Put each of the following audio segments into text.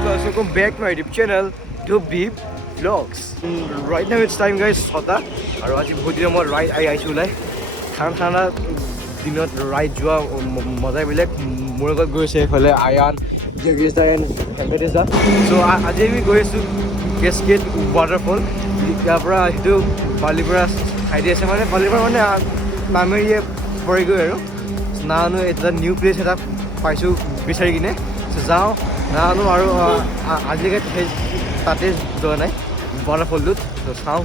guys, welcome back to my YouTube channel, to Beep Vlogs. Right now it's time guys, Sota. And today I'm going to ride Aishulai. Khana dinot ride jua mazai bilek মোৰ লগত গৈছে ফলে আয়ান জগিসদা and হেমদিসদা so আজি আমি গৈছো Cascade Waterfall ইয়াৰ পৰা হিটো বালিপুৰা খাইদি আছে মানে বালিপুৰা মানে নামেৰিয়ে পৰি গৈ আৰু নানো এটা নিউ প্লেস এটা পাইছো বিচাৰি কিনে যাও নানো আৰু আজিকে তাতে যোৱা নাই waterfallত তো চাও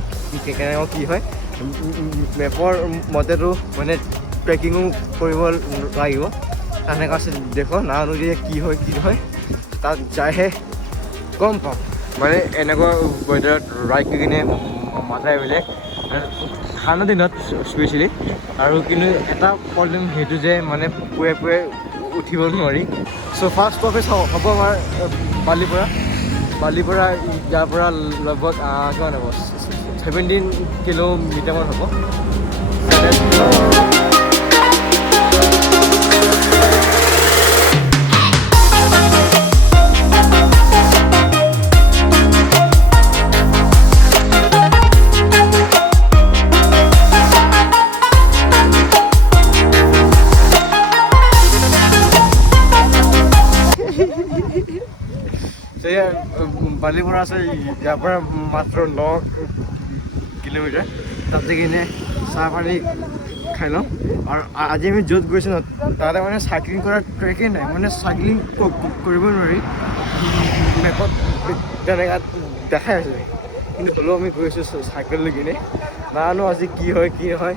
কেনেকৈ কি হয় মেপৰ মতেতো মানে ট্ৰেকিং কৰিব লাগিব তানে কাছে দেখো নানো যে কি হয় তাত যায়হে গম পাম মানে এনেকুৱা ওয়েদাৰত ৰাইড কিনে মাথাই বেলে ঠাণ্ডা দিনত স্পেচিয়েলি আৰু কিন্তু এটা প্ৰব্লেম সেইটো যে মানে পুৱে উঠিব নোৱাৰি সো ফাৰ্ষ্ট প্ৰফেস হ'ব আমাৰ বালিপুৰা ইয়াৰ পৰা লগভগ কিমান হ'ব 17 কিলোমিটাৰমান হ'ব বালিপুৰা আছে ইয়াৰ পৰা মাত্ৰ 9 কিলোমিটাৰ তাতে কিনে চাহ পানী খাই লওঁ আৰু আজি আমি য'ত গৈছোঁ ন তাতে মানে চাইক্লিং কৰা ট্ৰেকেই নাই মানে চাইক্লিং কৰিব নোৱাৰি মেপত তেনেকৈ দেখাই আছে কিন্তু হ'লেও আমি গৈছোঁ চাইকেল লৈ কিনে নানো আজি কি হয়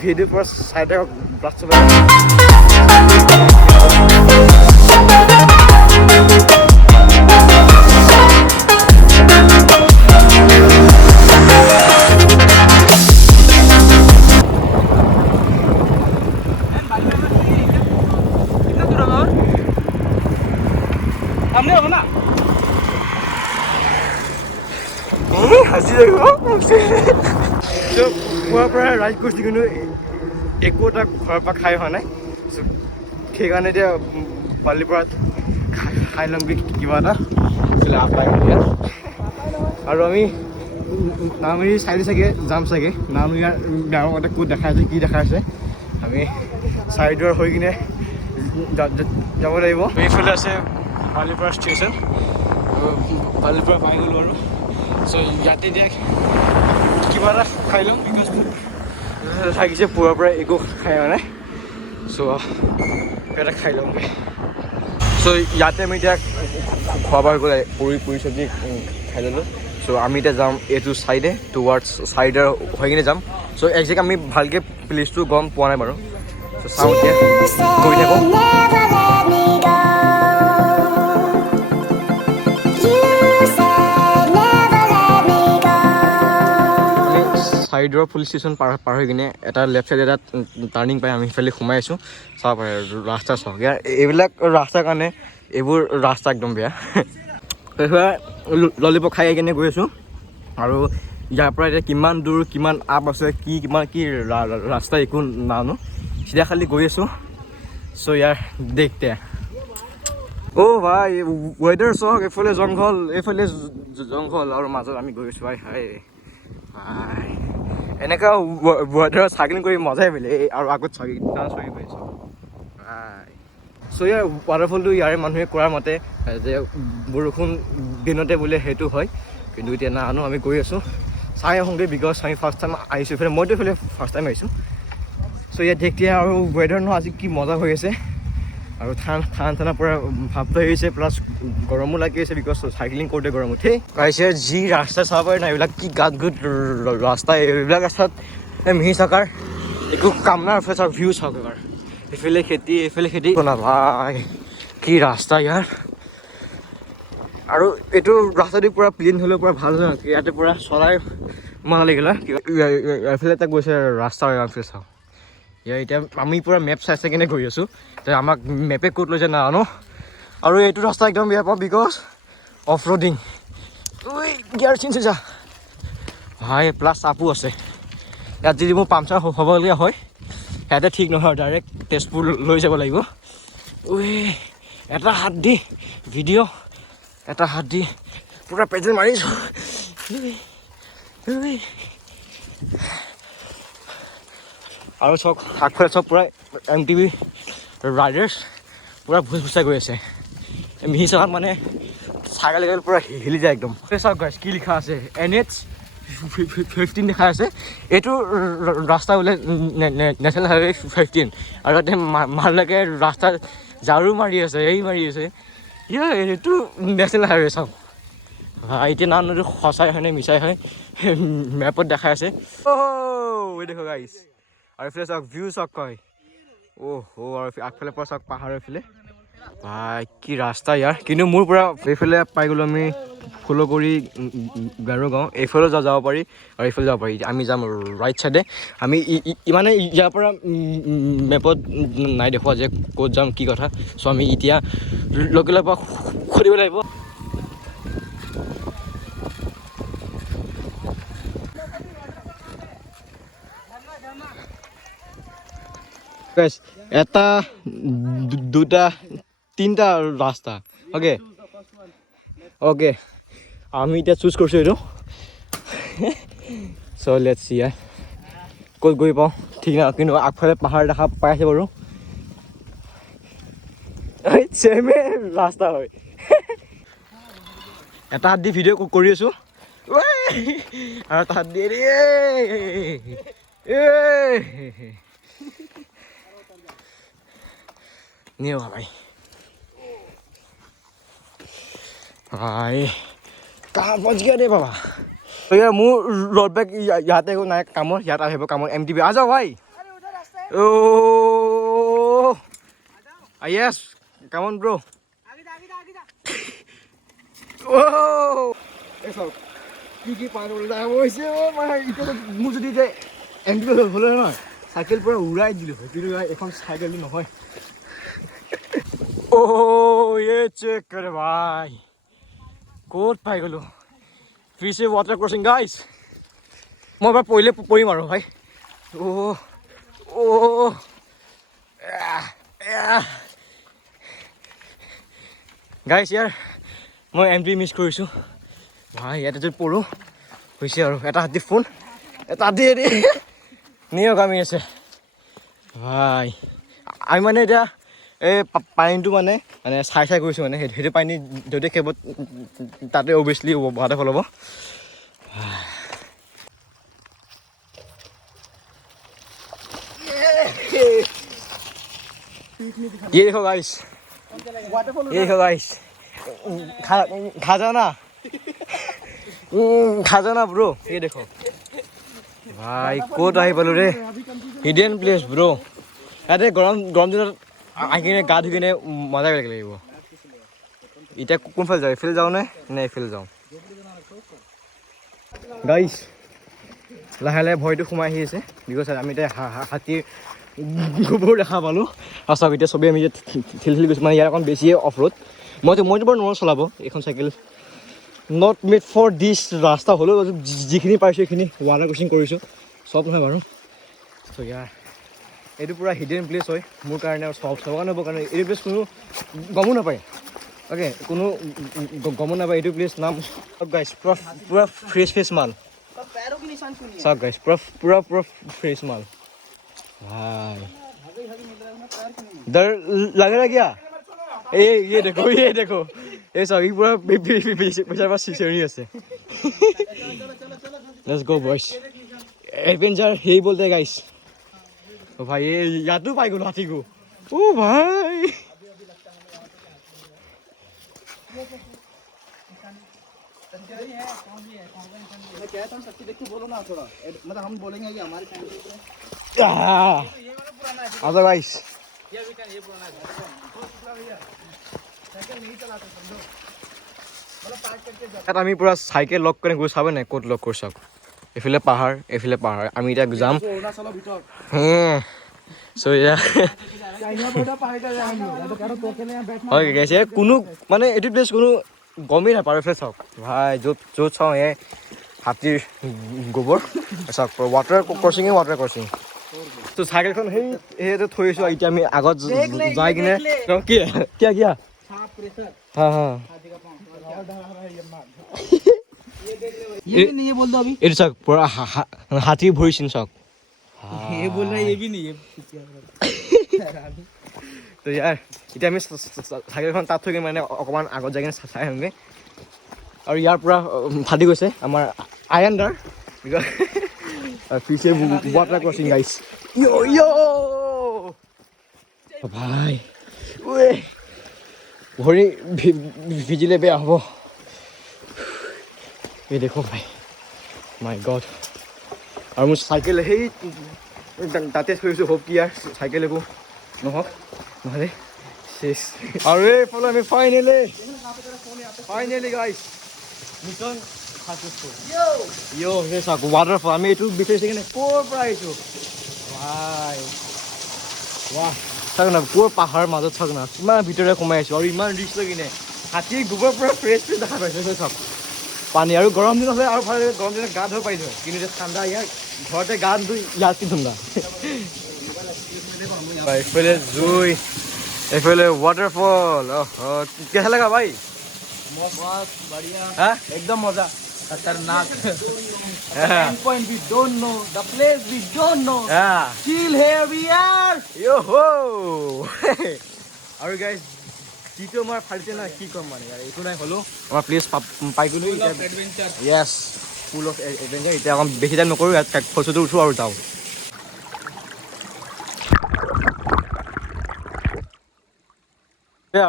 ভিডিঅ'ৰ পৰা চাই থাকক ব্লাষ্ট পুৱাৰ পৰা ৰাইড কৰিছোঁ কিন্তু একো এটা ঘৰৰ পৰা খাই হোৱা নাই সেইকাৰণে এতিয়া বালিপুৰাত খাই ল'ম কিবা এটা লাভ পাই আৰু আমি নামেৰি চাইডে চাগে যাম চাগে নামেৰি গাঁৱৰ মতে ক'ত দেখাইছে কি দেখাইছে আমি চাইডৰ হৈ কিনে যাব লাগিব এইফালে আছে বালিপুৰা ষ্টেচন বালিপুৰা পাই গ'লোঁ আৰু চ' ইয়াতে এতিয়া কিবা এটা খাই ল'ম বিকজ থাকিছে পুৱাৰ পৰা একো খাই হোৱা নাই চ' এটা খাই ল'মগৈ চ' ইয়াতে আমি এতিয়া খোৱা বোৱা হৈ গ'লে পুৰি চব্জি খাই ল'লোঁ চ' আমি এতিয়া যাম এইটো চাইডে টুৱাৰ্ডছ চাইডৰ হৈ কিনে যাম চ' একজেক্ট আমি ভালকৈ প্লেচটো গম পোৱা নাই বাৰু চ' চাওঁ এতিয়া গৈ থাকোঁ চাইডৰ পুলিচ ষ্টেচন পাৰ হৈ কিনে এটা লেফ্ট চাইড এটা টাৰ্ণিং পাই আমি সেইফালে সোমাই আছোঁ চাব পাৰে ৰাস্তা চাওক ইয়াৰ এইবিলাক ৰাস্তাৰ কাৰণে এইবোৰ ৰাস্তা একদম বেয়া ললিপপ খাই কিনে গৈ আছোঁ আৰু ইয়াৰ পৰা এতিয়া কিমান দূৰ কিমান আপ আছে কি ৰাস্তা একো নানো চিধা খালি গৈ আছোঁ চ' ইয়াৰ দেখতে অ' ভাই ৱেডাৰ চাওক এইফালে জংঘল আৰু মাজত আমি গৈ আছোঁ হাই এনেকুৱা ৱেডাৰত চাইক্লিং কৰি মজাই বেলে আৰু আগত ডান্স কৰি গৈছোঁ চ' ইয়াৰ ৱাটাৰফলটো ইয়াৰে মানুহে কোৱাৰ মতে যে বৰষুণ দিনতে বোলে সেইটো হয় কিন্তু এতিয়া নানো আমি গৈ আছোঁ চাই আহোঁগৈ বিকজ আমি ফাৰ্ষ্ট টাইম আহিছোঁ এইফালে মইতো এইফালে ফাৰ্ষ্ট টাইম আহিছোঁ চ' ইয়াত দেখতে আৰু ৱেডাৰ ন আজি কি মজা হৈ আছে আৰু ঠাণ্ডা পৰা ভাৱটো আহিছে প্লাছ গৰমো লাগি আছে বিকজ চাইক্লিং কৰোঁতে গৰম উঠে কাইছে যি ৰাস্তা চাব পাৰে না এইবিলাক কি গাত গুড ৰাস্তা এইবিলাক ৰাস্তাত মিহি চকাৰ একো কাম নাই চাওক ভিউ চাওক এবাৰ এইফালে খেতি নাপায় কি ৰাস্তা ইয়াৰ আৰু এইটো ৰাস্তাটো পূৰা প্লেইন হ'লেও পূৰা ভাল হয় ইয়াতে পূৰা চলাই মজা লাগিলে এইফালে এটা গৈছে ৰাস্তা এইফালে চাওক ইয়াৰ এতিয়া আমি পূৰা মেপ চাই কিনে গৈ আছোঁ আমাক মেপে ক'ত লৈছে নাজানো আৰু এইটো ৰাস্তা একদম বেয়া পাওঁ because of roading gear change হৈ যা ভাই প্লাছ আপো আছে ইয়াত যদি মোৰ পামচাৰ হ'বলগীয়া হয় ইয়াতে ঠিক নহয় ডাইৰেক্ট তেজপুৰ লৈ যাব লাগিব এটা হাত দি ভিডিঅ' এটা হাত দি পুৰা পেডেল মাৰিছোঁ আৰু চব আগফালে চব পুৰা MTV ৰাইডাৰ্ছ পুৰা ভুচাই গৈ আছে মিহি চকাত মানে চাইকেল পুৰা হিলি যায় একদম চাওক গাইছ কি লিখা আছে NH15 দেখা আছে এইটো ৰাস্তা বোলে নেশ্যনেল হাইৱে 15 আৰু তাতে মানুহবিলাকে ৰাস্তা ঝাৰু মাৰি আছে মাৰি আছে এইটো নেশ্যনেল হাইৱে চাওক এতিয়া নাজানো সঁচাই হয় নে মিছাই হয় মেপত দেখাই আছে দেখো গাইছ আৰু এইফালে চাওক ভিউ চাওক কয় আৰু আগফালে পৰা চাওক পাহাৰৰ এইফালে ভাই কি ৰাস্তা ইয়াৰ কিন্তু মোৰ পৰা এইফালে পাই গ'লোঁ আমি ফুলগুৰি গাৰো গাঁও এইফালেও যাব পাৰি আৰু এইফালে যাব পাৰি আমি যাম ৰাইট চাইডে আমি মানে ইয়াৰ পৰা মেপত নাই দেখুওৱা যে ক'ত যাম কি কথা চ' আমি এতিয়া লোকেলৰ পৰা সুধিব লাগিব এটা দুটা তিনিটা ৰাস্তা অ'কে আমি এতিয়া চুজ কৰিছোঁ এইটো চ' লেটছ চি ক'ত গৈ পাওঁ ঠিক নাই কিন্তু আগফালে পাহাৰ দেখা পাই আছে বাৰু চেমে ৰাস্তা হয় এটা হাত দি ভিডিঅ' কৰি আছোঁ আৰু এটা হাত দি নিয়ে ভাই भाई कहाँ पहुँच गया रे बाबा तो यार मुँह रोड पे याते को नया कामों याता है वो कामों MTV आ जाओ भाई ओ यस कम ऑन ब्रो ओ ऐसा की पार बोलता है वो इसे मैं इतना मुझे दीजिए MTV बोले ना साइकिल पूरा उड़ाई दिलो फिर यार एक हम साइकिल नहीं होय ओ ये चेक कर भाई ক'ত পাই গ'লো ফিছে ৱাটাৰ ক্ৰচিং গাইজ মই এবাৰ পৰিম আৰু ভাই গাইজ ইয়াৰ মই MTV মিছ কৰিছোঁ ভাই ইয়াতে যদি পৰোঁ হৈছে আৰু এটা হাত দি ফোন এটা হাত দি নিয়ক আমি আছে ভাই আমি মানে এতিয়া এই পানীটো মানে চাই গৈছোঁ মানে সেইটো পানী যদি খেব তাতে অভিয়াছলি ৱাটাৰফল হ'ব ये देखो गाइस खाजाना ब्रो ये देखो भाई ক'ত আহি পালোঁ ৰে হিডেন প্লেচ ব্ৰ ইয়াতে গৰম দিনত আহি কিনে গা ধুই কিনে মজা বেলেগ লাগিব এতিয়া কোনফালে যাওঁ এইফালে যাওঁ নে এইফালে যাওঁ গাইছ লাহে লাহে ভয়টো সোমাই আহি আছে বিকজ আমি এতিয়া হাতীৰ গোবৰ দেখা পালোঁ আৰু চাওক এতিয়া চবেই আমি এতিয়া ঠেলি গৈছোঁ মানে ইয়াৰ অকণ বেছিয়ে অফ ৰোড মইতো বাৰু নোৱাৰোঁ চলাব এইখন cycle not made for this ৰাস্তা হ'লেও যিখিনি পাৰিছোঁ সেইখিনি ৱাটাৰ ক্ৰচিং কৰিছোঁ চব নহয় বাৰু চ' ইয়াৰ এইটো পূৰা হিডেন প্লেচ হয় মোৰ কাৰণে চবৰ কাৰণে হ'ব কাৰণে এইটো প্লেচ কোনো গমো নাপায় অ'কে কোনো গমো নাপায় এইটো প্লেচ নাম চব গাইছ পুৰা ফ্ৰেছ মাল চব গাইছ পুৰা ফ্ৰেছ মাল ভাই डर लग रहा क्या ये देखो ये सभी पूरा पीछे पास सीढ़ी है लेट्स गो बॉयज एडवेंचर यही बोलते हैं गाइस ओ भाई ये यादू पाई गो हाथी को ओ भाई मैं कहता हूं सच्ची देख के बोलो ना थोड़ा मतलब हम बोलेंगे ये हमारे आजा गाइस ये पुराना है साइकिल नहीं चलाते समझो मतलब पार्क करके जाते আমি পুরা সাইকেল লক করে গৈ চাবে না কোট লক কৰি চাওক এফালে পাহাৰ আমি এটা যাম অৰুণাচলৰ ভিতৰত সো ইয়া চাইনা বৰ্ডাৰ পাৰ কৰি যাম তো কাৰো টোকেলে ব্যাটমান হয় গেছে কোনো মানে এটো প্লেস কোনো গমেই না পারে ফেস চাওক ভাই য'ত চাও এ হাতীৰ গোবৰ চাওক ৱাটাৰ ক্ৰচিং তো সাইকেলখন হেইটো থৈছো এতিয়া আমি আগত যাই কিনে কি সাপ প্ৰেছাৰ হ্যাঁ ये नहीं, ये बोल दो अभी। এইটো চাওক পুৰা হাতী ভৰি চিন চাওক ये बोल रहा है, ये भी नहीं है। তো ইয়াৰ এতিয়া আমি চাইকেলখন তাত থৈ কিনে মানে অকণমান আগত যাই কিনে চাই আহোঁগৈ আৰু ইয়াৰ পৰা ফাটি গৈছে আমাৰ আয়ানদাৰ পিছে ৱাটাৰ ক্ৰচিং গাইছ ভাই ভৰি ভিজিলে বেয়া হ'ব এই দেখো ভাই মাই গড আৰু মোৰ চাইকেল সেই তাতে থৈছোঁ হোপ কি ইয়াৰ চাইকেল একো নহওক নহ'লে শেষ আৰু এইফালে আমি ফাইনেলি গাইছ মিছন সাকসেসফুল সেই চাওক ৱাটাৰফল আমি এইটো বিচাৰিছে কিনে ক'ৰ পৰা আহিছোঁ ভাই ৱাহ চাওক না ক'ৰ পাহাৰৰ মাজত চাওক না কিমান ভিতৰে সোমাই আছোঁ আৰু ইমান ৰিক্স লৈ কিনে হাতীৰ গোবৰ পৰা ফ্ৰেছ দেখা পাইছোঁ চাওক পানী আৰু গৰম দিন হ'লে আৰু ভাল গৰম দিনত গা ধুব পাৰিলোঁ হয় কিন্তু এতিয়া ঠাণ্ডা ইয়াৰ ঘৰতে গা ধুই ইয়াত কি ঠাণ্ডা এইফালে জুই এইফালে ৱাটাৰফল কেহা লগা ভাই मस्त बढ़िया হা एकदम मजा खतरनाक point we don't know the place we don't know chill here we are আৰু গাইজ যিটো আমাৰ ফালিছে না কি ক'ম মানে একো নাই হ'লেও আমাৰ প্লেচ পাই গ'লো য়েছ ফুল অফ এডভেঞ্চাৰ এতিয়া অকণ বেছি টাইম নকৰোঁ ইয়াত ফটোটো উঠোঁ আৰু যাওঁ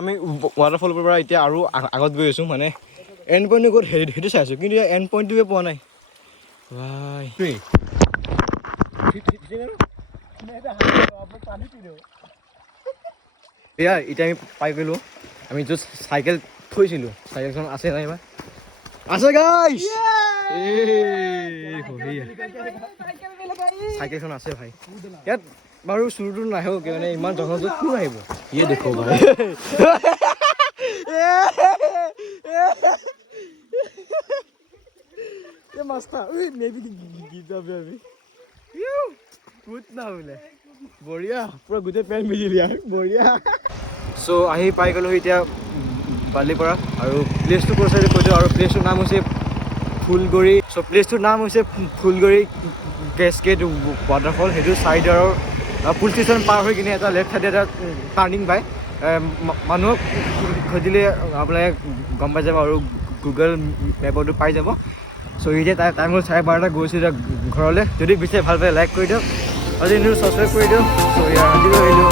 আমি ৱাটাৰফলৰ পৰা এতিয়া আৰু আগত গৈ আছোঁ মানে এণ্ড পইণ্টটো ক'ত সেইটো চাই আছোঁ কিন্তু এণ্ড পইণ্টটোৱে পোৱা নাই এয়া এতিয়া আমি পাই গ'লোঁ আমি য'ত চাইকেল থৈছিলোঁ চাইকেলখন আছে নাই বা আছে গাইছ চাইকেলখন আছে ভাই ইয়াত বাৰু চুৰটো নাহেও মানে ইমান জংঘলত কোন আহিব ইয়ে দেখো ভাই বঢ়িয়া পুৰা গোটেই পেণ্ট ভিজিলি আৰু বঢ়িয়া চ' আহি পাই গ'লোঁ এতিয়া বালিৰ পৰা আৰু প্লেচটো ক'ৰ চাইডে কৈ দিওঁ আৰু প্লেচটোৰ নাম হৈছে ফুলগুৰি চ' প্লেচটোৰ নাম হৈছে ফুলগুৰি কেচকেড ৱাটাৰফল সেইটো চাইডৰ পুলিচ ষ্টেচন পাৰ হৈ কিনে এটা লেফ্ট চাইডে এটা টাৰ্ণিং পায় মানুহক খুজিলে আপোনালোকে গম পাই যাব আৰু গুগল মেপতো পাই যাব চ' এতিয়া টাইম হ'ল 12:30 গৈছোঁ এতিয়া ঘৰলৈ যদি বিচাৰে ভাল পাই লাইক কৰি দিয়ক আৰু যদি ছাবস্ক্ৰাইব কৰি দিয়ক চ' আজিলৈ আহিলোঁ